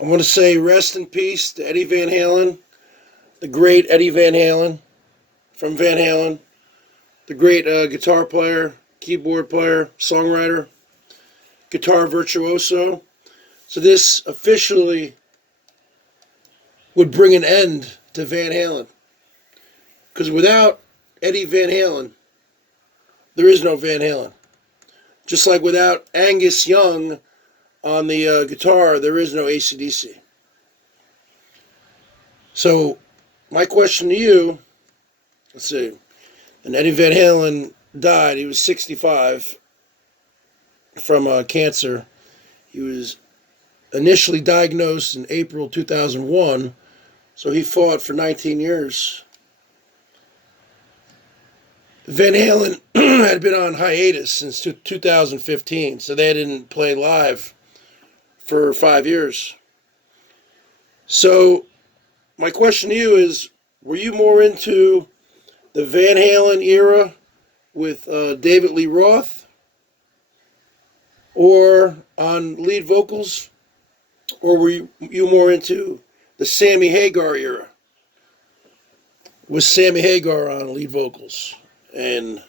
I want to say rest in peace to Eddie Van Halen, the great Eddie Van Halen from Van Halen, the great guitar player, keyboard player, songwriter, guitar virtuoso. So this officially would bring an end to Van Halen. Because without Eddie Van Halen, there is no Van Halen. Just like without Angus Young on the guitar, there is no AC/DC. So my question to you, let's see, and Eddie Van Halen died. He was 65 from cancer. He was initially diagnosed in April 2001, so he fought for 19 years. Van Halen had been on hiatus since 2015, so they didn't play live for 5 years. So my question to you is, were you more into the Van Halen era with David Lee Roth, or on lead vocals, or were you more into the Sammy Hagar era with Sammy Hagar on lead vocals? And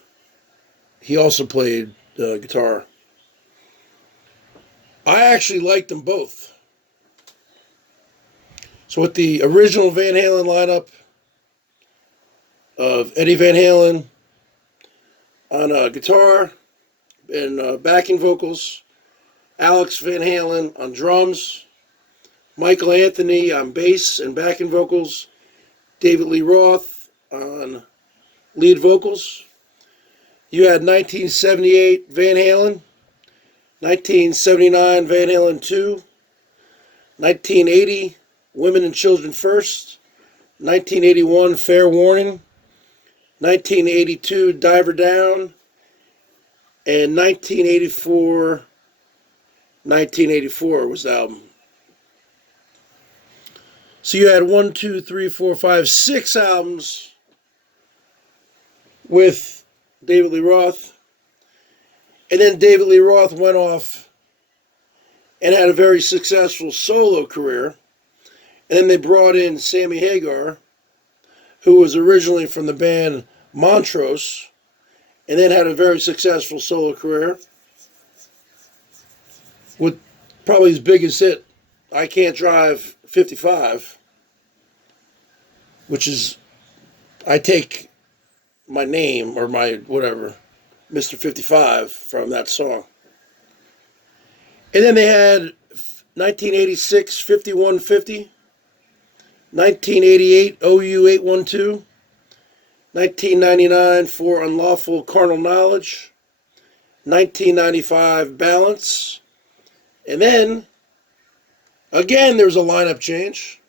he also played guitar. I actually liked them both. So with the original Van Halen lineup of Eddie Van Halen on guitar and backing vocals, Alex Van Halen on drums, Michael Anthony on bass and backing vocals, David Lee Roth on lead vocals. You had 1978 Van Halen, 1979 Van Halen 2, 1980 Women and Children First, 1981 Fair Warning, 1982 Diver Down, and 1984 was the album. So you had 1, 2, 3, 4, 5, 6 albums with David Lee Roth. And then David Lee Roth went off and had a very successful solo career. And then they brought in Sammy Hagar, who was originally from the band Montrose, and then had a very successful solo career with probably his biggest hit, I Can't Drive 55, which is, I take my name or my whatever, Mr. 55, from that song. And then they had 1986 5150, 1988 OU 812, 1999 For Unlawful Carnal Knowledge, 1995 Balance, and then again there was a lineup change.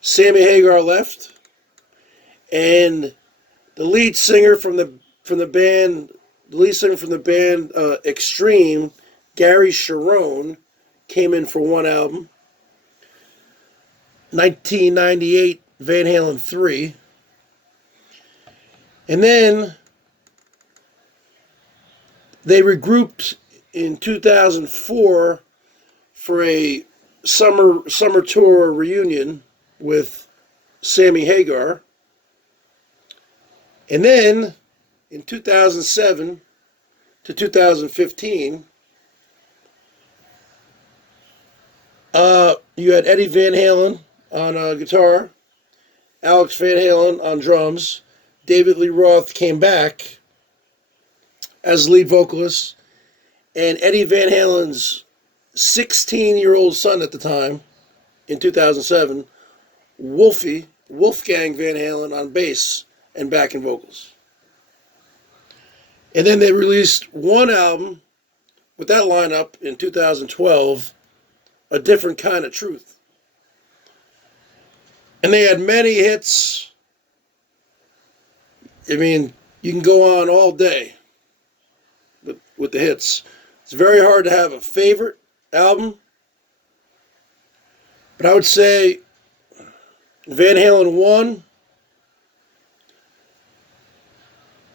Sammy Hagar left, and the lead singer from the band, Extreme, Gary Sharon, came in for one album. 1998 Van Halen 3. And then they regrouped in 2004 for a summer tour reunion with Sammy Hagar. And then in 2007 to 2015, you had Eddie Van Halen on guitar, Alex Van Halen on drums. David Lee Roth came back as lead vocalist, and Eddie Van Halen's 16-year-old son at the time, in 2007, Wolfgang Van Halen on bass and backing vocals. And then they released one album with that lineup in 2012, A Different Kind of Truth. And they had many hits. I mean, you can go on all day with the hits. It's very hard to have a favorite album, but I would say Van Halen 1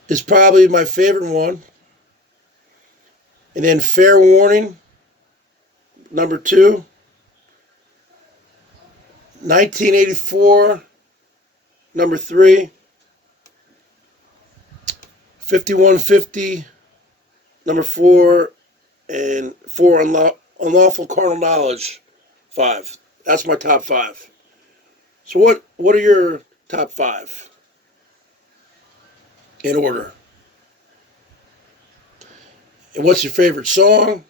is probably my favorite one. And then Fair Warning, number 2. 1984, number 3. 5150, number 4. And 4, unlawful carnal knowledge, 5. That's my top 5. So what are your top 5 in order? And what's your favorite song?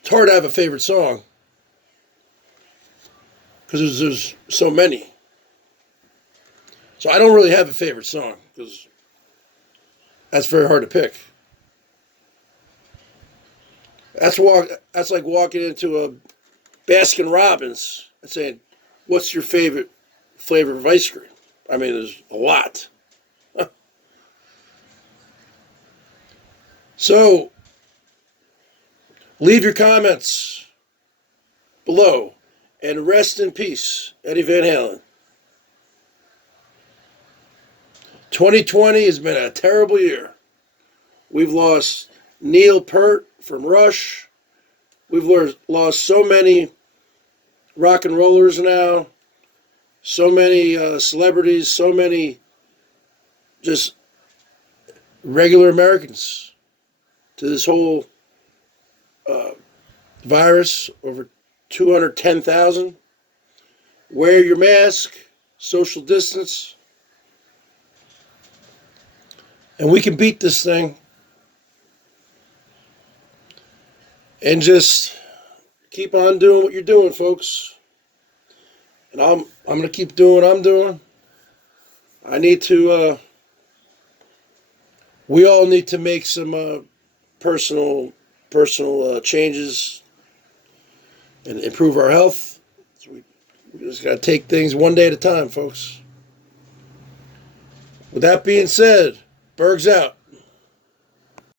It's hard to have a favorite song because there's so many. So I don't really have a favorite song because that's very hard to pick. That's like walking into a Baskin Robbins and saying, "What's your favorite flavor of ice cream?" I mean, there's a lot. So, leave your comments below, and rest in peace, Eddie Van Halen. 2020 has been a terrible year. We've lost Neil Peart from Rush. We've lost so many rock and rollers now, so many celebrities, so many just regular Americans to this whole virus, over 210,000. Wear your mask, social distance, and we can beat this thing. And just keep on doing what you're doing, folks. And I'm going to keep doing what I'm doing. I need to, we all need to make some personal changes and improve our health. So we just got to take things one day at a time, folks. With that being said, Bergs out.